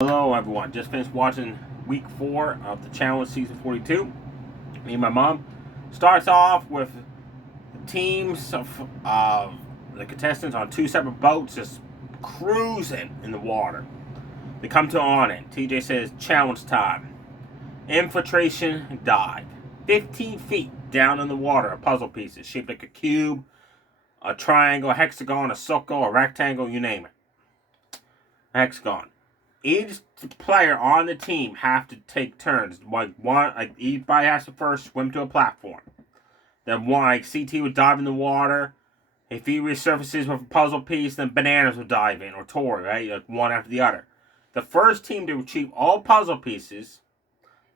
Hello everyone, just finished watching week 4 of the challenge season 42. Me and my mom. Starts off with teams of the contestants on 2 separate boats just cruising in the water. They come to an awning. TJ says challenge time. Infiltration dive. 15 feet down in the water are puzzle pieces shaped like a cube, a triangle, a hexagon, a circle, a rectangle, you name it. A hexagon. Each player on the team have to take turns. Each player has to first swim to a platform. Then CT would dive in the water. If he resurfaces with a puzzle piece, then Bananas would dive in, or Tori, right? Like one after the other. The first team to retrieve all puzzle pieces,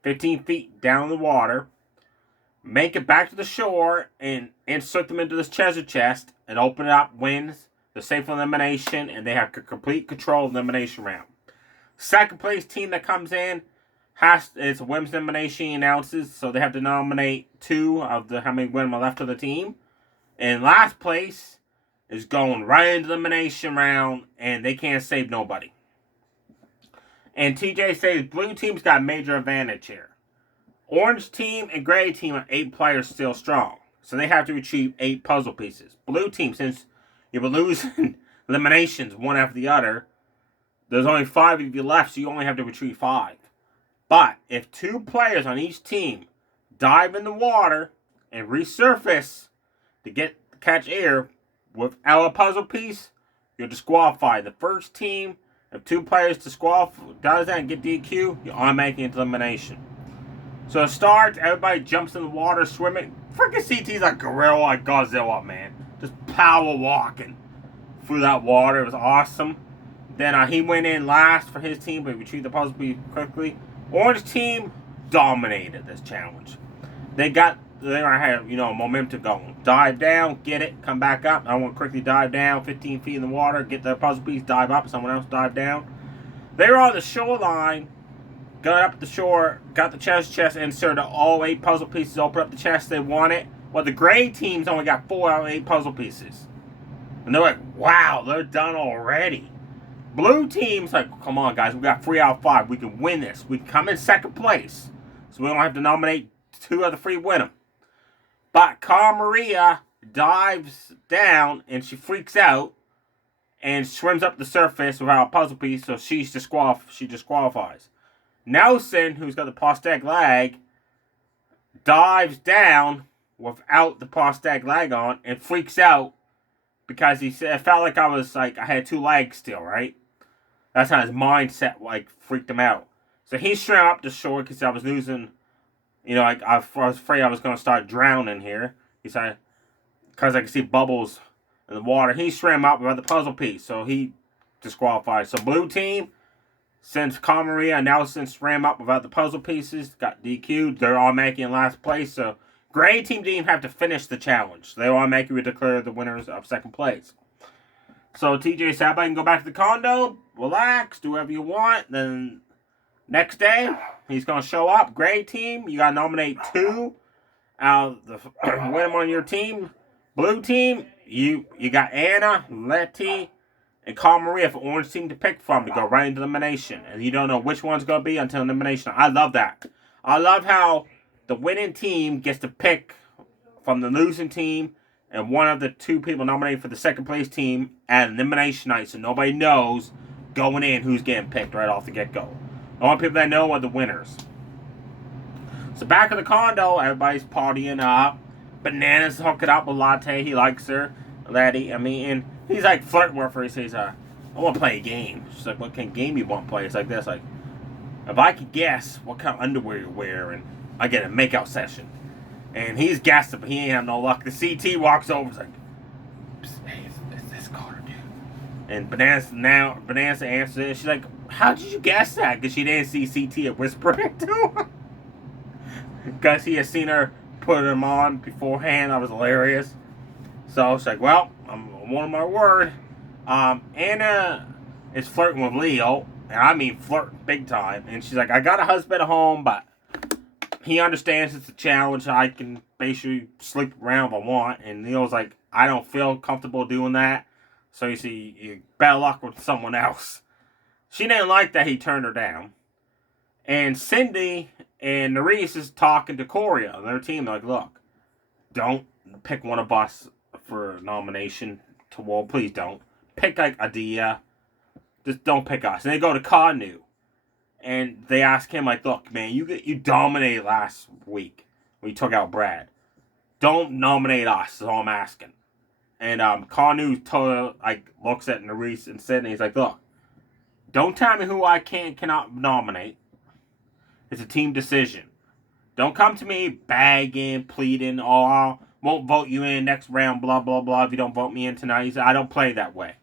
15 feet down in the water, make it back to the shore and insert them into this treasure chest and open it up, wins the safe elimination, and they have complete control of the elimination round. Second place team that comes in it's a women's elimination announces, so they have to nominate 2 of the how many women are left of the team. And last place is going right into the elimination round, and they can't save nobody. And TJ says blue team's got a major advantage here. Orange team and gray team are 8 players still strong, so they have to retrieve 8 puzzle pieces. Blue team, since you've been losing eliminations one after the other, there's only 5 of you left, so you only have to retrieve 5. But if 2 players on each team dive in the water and resurface to catch air without a puzzle piece, you're disqualified. The first team of 2 players does that and get DQ, you're automatically into elimination. So it starts, everybody jumps in the water swimming. Freaking CT's like gorilla, like Godzilla, man. Just power walking through that water. It was awesome. Then he went in last for his team, but retrieved the puzzle piece quickly. Orange team dominated this challenge. They had momentum going. Dive down, get it, come back up. I want to quickly dive down, 15 feet in the water, get the puzzle piece, dive up, someone else dive down. They were on the shoreline, got up the shore, got the chest, inserted all 8 puzzle pieces, opened up the chest they wanted. Well, the gray teams only got 4 out of 8 puzzle pieces. And they're like, wow, they're done already. Blue team's like, come on, guys, we got 3 out of 5. We can win this. We can come in second place. So we don't have to nominate 2 of the 3 win them. But Cara Maria dives down and she freaks out and swims up the surface without a puzzle piece, so she disqualifies. Nelson, who's got the prosthetic leg, dives down without the prosthetic leg on and freaks out because he said, it felt like I had 2 legs still, right? That's how his mindset freaked him out. So he swam up the shore because I was losing. I was afraid I was going to start drowning here. He said, because I could see bubbles in the water. He swam up without the puzzle piece, so he disqualified. So blue team, since Cara Maria and Nelson swam up without the puzzle pieces, got DQ'd. They're automatically in last place. So gray team didn't even have to finish the challenge. They automatically declare the winners of second place. So TJ said, I can go back to the condo, relax, do whatever you want. Then next day, he's going to show up. Gray team, you got to nominate 2 out of the win on your team. Blue team, you got Anna, Letty, and Cara Maria for orange team to pick from to go right into elimination. And you don't know which one's going to be until elimination. I love that. I love how the winning team gets to pick from the losing team and one of the 2 people nominated for the second place team at elimination night, so nobody knows going in who's getting picked right off the get-go. The only people that know are the winners. So back in the condo, everybody's partying up. Bananas hooking up with Latte. He likes her. And he's like flirting with her. He says, I want to play a game. She's like, what kind of game you want to play? It's like this, like, if I could guess what kind of underwear you're wearing, I get a makeout session. And he's guessing, but he ain't have no luck. The CT walks over and is like, hey, it's this Carter, dude. And Bonanza answers it. She's like, how did you guess that? Because she didn't see CT whispering to him. Because he had seen her put him on beforehand. That was hilarious. So she's like, well, I'm one of my word. Anna is flirting with Leo. And I mean flirting big time. And she's like, I got a husband at home, but he understands it's a challenge. I can basically sleep around if I want. And Leo's like, I don't feel comfortable doing that. So you see, you better luck with someone else. She didn't like that he turned her down. And Cindy and Nurys is talking to Corey on their team. They're like, look, don't pick one of us for nomination to World. Please don't. Pick like Adia. Just don't pick us. And they go to Kanu. And they ask him, like, look, man, you dominated last week when you took out Brad. Don't nominate us, is all I'm asking. And Kanu looks at Nurys and Sydney. He's like, look, don't tell me who I cannot nominate. It's a team decision. Don't come to me begging, pleading, oh, I won't vote you in next round, blah, blah, blah, if you don't vote me in tonight. He said, I don't play that way.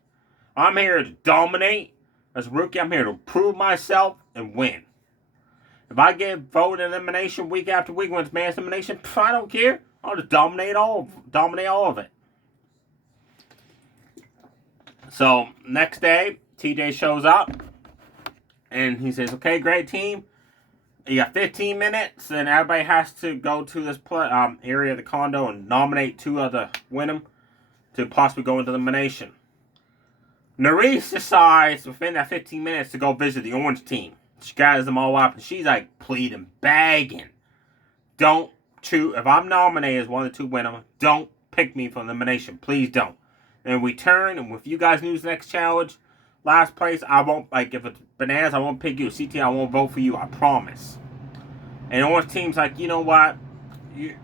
I'm here to dominate. As a rookie, I'm here to prove myself and win. If I get voted elimination week after week when it's mass elimination, I don't care. I'll just dominate all of it. So, next day, TJ shows up. And he says, okay, great team. You got 15 minutes, and everybody has to go to this area of the condo and nominate 2 other Wyndham to possibly go into elimination. Nurys decides within that 15 minutes to go visit the Orange team. She gathers them all up, and she's like pleading, begging. Don't choose. If I'm nominated as one of the 2 Wyndham, don't pick me for elimination. Please don't. And we turn, and if you guys lose the next challenge, last place, I won't, like, if it's Bananas, I won't pick you. CT, I won't vote for you. I promise. And Orange team's like, you know what?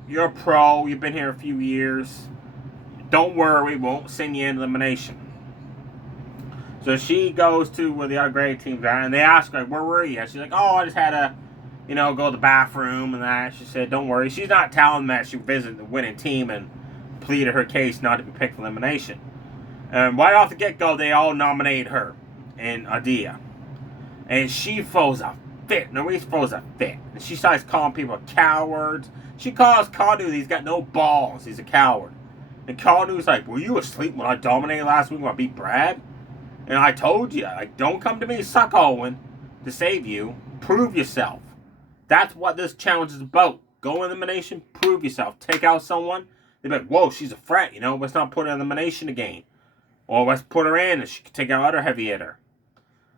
You're a pro. You've been here a few years. Don't worry. We won't send you in elimination. So she goes to where the other grade teams are, and they ask her, like, where were you? And she's like, oh, I just had to, go to the bathroom and that. She said, don't worry. She's not telling them that she visited the winning team and pleaded her case not to be picked for elimination. And right off the get-go, they all nominate her and Adia. And she throws a fit. Nurys throws a fit. And she starts calling people cowards. She calls Kanu, he's got no balls. He's a coward. And Kanu's like, were you asleep when I dominated last week when I beat Brad? And I told you, like, don't come to me, suck Owen, to save you. Prove yourself. That's what this challenge is about. Go elimination, prove yourself. Take out someone. They're like, whoa, she's a threat, Let's not put her in elimination again. Or let's put her in and she can take out other heavy hitter.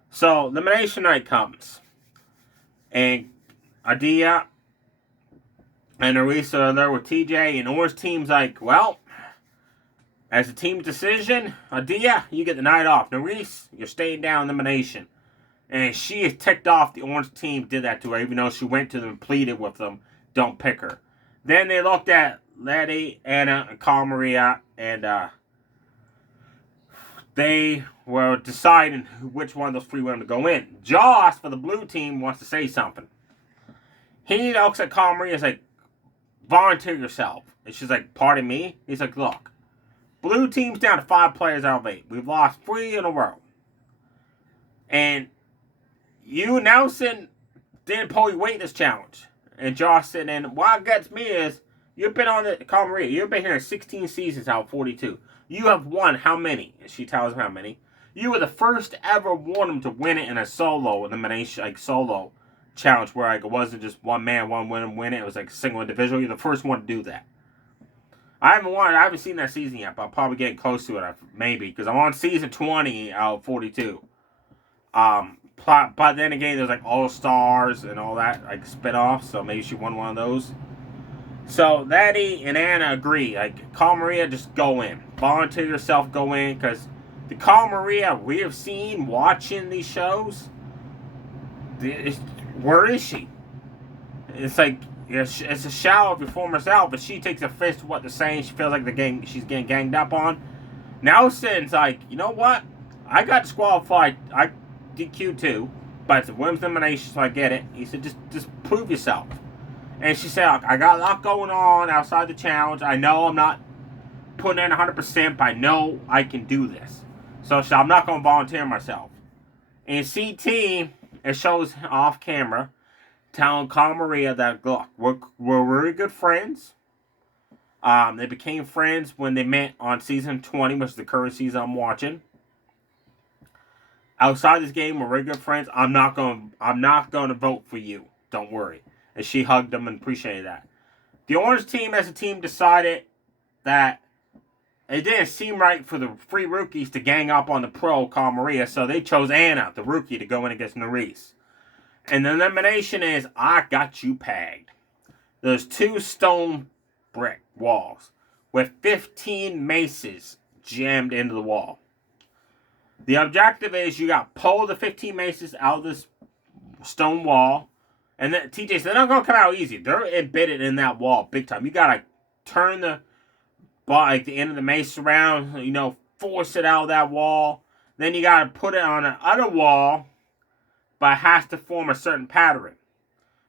So, elimination night comes. And Adia and Nurys are there with TJ. And Orange team's like, well, as a team decision, Adia, you get the night off. Nurys, you're staying down in elimination. And she is ticked off the Orange team did that to her, even though she went to them and pleaded with them, don't pick her. Then they looked at Letty, Anna, and Carl Maria, and they were deciding which one of those 3 women to go in. Joss, for the blue team, wants to say something. He looks at Carl Maria and is like, volunteer yourself. And she's like, pardon me? He's like, look, blue team's down to 5 players out of 8. We've lost 3 in a row. And you, Nelson, didn't pull your weight in this challenge. And Josh said, and what gets me is, you've been on the, Carl Maria, you've been here 16 seasons out of 42. You have won how many? And she tells him how many. You were the first ever one to win it in a solo elimination, like solo challenge, where like it wasn't just one man, one win it. It was like a single individual. You're the first one to do that. I haven't seen that season yet, but I'll probably get close to it, maybe, because I'm on season 20 out of 42. But then again, there's like All Stars and all that, like spin-offs, so maybe she won one of those. So Letty and Anna agree, like, Carl Maria, just go in. Volunteer yourself, go in, because the Carl Maria we have seen watching these shows, where is she? It's like, it's a shadow of your former self, but she takes offense to what they're saying. She feels like she's getting ganged up on. Nelson's like, you know what? I got disqualified. I DQ too, but it's a women's elimination, so I get it. He said, just prove yourself. And she said, I got a lot going on outside the challenge. I know I'm not putting in 100%, but I know I can do this. So I'm not going to volunteer myself. And CT, it shows off camera, telling Carl Maria that, look, we're really good friends. They became friends when they met on season 20, which is the current season I'm watching. Outside this game, we're really good friends. I'm not going to vote for you. Don't worry. And she hugged him and appreciated that. The Orange team as a team decided that it didn't seem right for the free rookies to gang up on the pro, Cara Maria, so they chose Anna, the rookie, to go in against Nurys. And the elimination is, I got you pegged. There's 2 stone brick walls with 15 maces jammed into the wall. The objective is you got to pull the 15 maces out of this stone wall. And then TJ said they're not going to come out easy. They're embedded in that wall big time. You got to turn the end of the mace around, force it out of that wall. Then you got to put it on the other wall, but it has to form a certain pattern.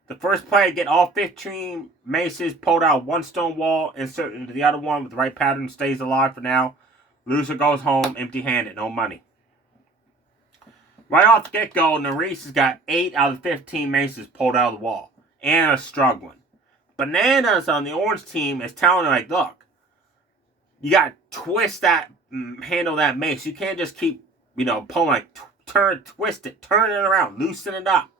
The first player get all 15 maces pulled out of one stone wall, insert into the other one with the right pattern, stays alive for now. Loser goes home empty-handed, no money. Right off the get-go, Nurys has got 8 out of 15 maces pulled out of the wall. Anna's struggling. Bananas on the orange team is telling her, like, look, you got to handle that mace. You can't just keep, pulling, twist it, turn it around, loosen it up.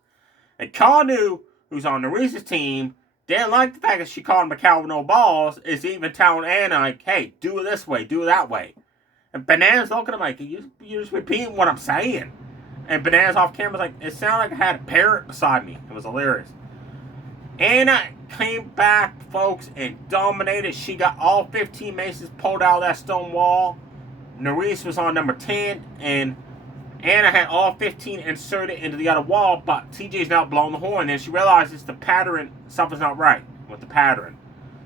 And Kanu, who's on Nurys' team, didn't like the fact that she called him a cow with no balls, is even telling Anna, like, hey, do it this way, do it that way. And Bananas looking at him like, you're just repeating what I'm saying. And Bananas off camera was like, it sounded like I had a parrot beside me. It was hilarious. Anna came back, folks, and dominated. She got all 15 maces pulled out of that stone wall. Nurys was on number 10, and Anna had all 15 inserted into the other wall, but TJ's now blowing the horn, and she realizes the pattern, something's not right with the pattern.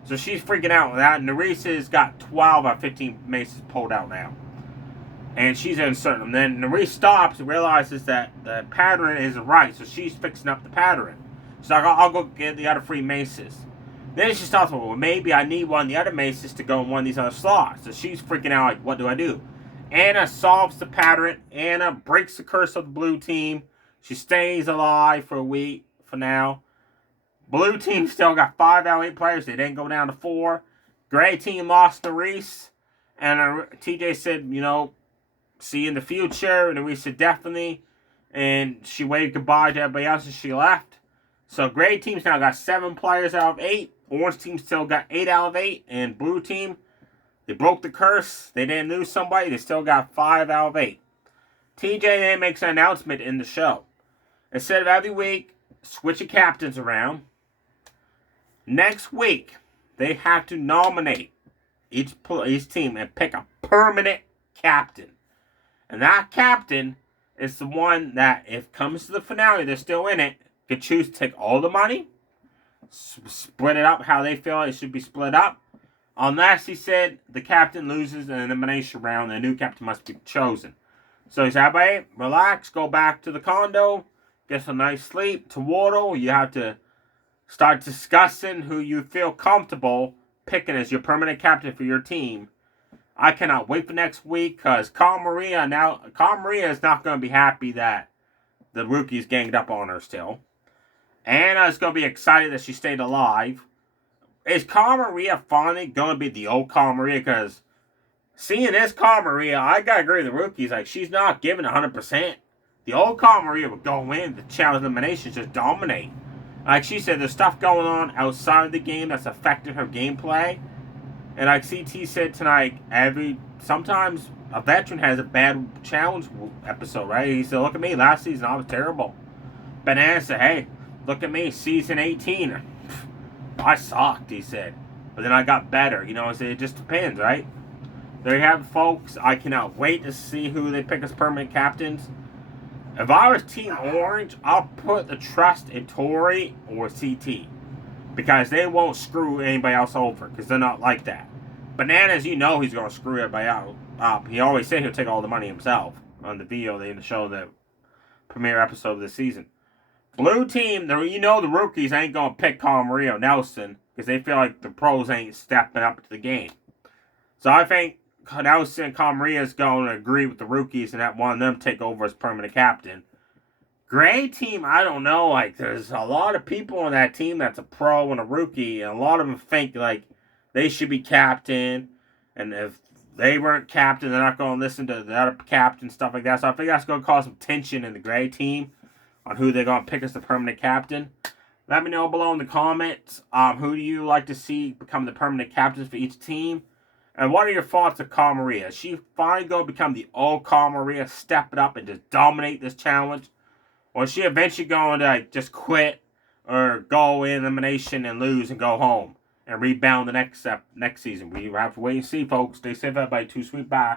So she's freaking out with that. Nurys has got 12 out of 15 maces pulled out now. And she's inserting them. Then Nurys stops and realizes that the pattern isn't right, so she's fixing up the pattern. She's like, I'll go get the other 3 maces. Then she starts, well, maybe I need one of the other maces to go in one of these other slots. So she's freaking out, like, what do I do? Anna solves the pattern. Anna breaks the curse of the blue team. She stays alive for a week for now. Blue team still got 5 out of 8 players. They didn't go down to 4. Gray team lost Nurys. And TJ said, see you in the future. And Nurys said, definitely. And she waved goodbye to everybody else and she left. So gray team's now got 7 players out of 8. Orange team still got 8 out of 8. And blue team, they broke the curse. They didn't lose somebody. They still got 5 out of 8. TJ then makes an announcement in the show. Instead of every week switching captains around, next week they have to nominate each team and pick a permanent captain. And that captain is the one that, if it comes to the finale, they're still in it, can choose to take all the money, split it up how they feel it should be split up. Unless, he said, the captain loses an elimination round, the new captain must be chosen. So he said, everybody, relax, go back to the condo, get some nice sleep. Tomorrow, you have to start discussing who you feel comfortable picking as your permanent captain for your team. I cannot wait for next week, because Cara Maria is not going to be happy that the rookies ganged up on her still. Anna is going to be excited that she stayed alive. Is Cara Maria finally going to be the old Cara Maria? Because seeing this Cara Maria, I got to agree with the rookies. Like, she's not giving 100%. The old Cara Maria would go in, the challenge eliminations, just dominate. Like she said, there's stuff going on outside of the game that's affecting her gameplay. And like CT said tonight, sometimes a veteran has a bad challenge episode, right? He said, look at me, last season I was terrible. Banana said, hey, look at me, season 18. I sucked, he said. But then I got better. I said, it just depends, right? There you have it, folks. I cannot wait to see who they pick as permanent captains. If I was Team Orange, I'll put the trust in Tori or CT. Because they won't screw anybody else over. Because they're not like that. Bananas, he's going to screw everybody up. He always said he'll take all the money himself. On the video, they show the premiere episode of this season. Blue team, the rookies ain't going to pick Cara Maria Nelson. Because they feel like the pros ain't stepping up to the game. So I think Nelson and Cara Maria is going to agree with the rookies and that one of them take over as permanent captain. Gray team, I don't know. Like, there's a lot of people on that team that's a pro and a rookie, and a lot of them think like they should be captain, and if they weren't captain, they're not going to listen to the other captain, stuff like that. So I think that's going to cause some tension in the gray team on who they're going to pick as the permanent captain. Let me know below in the comments. Who do you like to see become the permanent captains for each team? And what are your thoughts of Cara Maria? Is she finally going to become the old Cara Maria, step it up and just dominate this challenge? Or is she eventually going to just quit or go in elimination and lose and go home and rebound the next season? We have to wait and see, folks. Stay safe, everybody. Too sweet. Bye.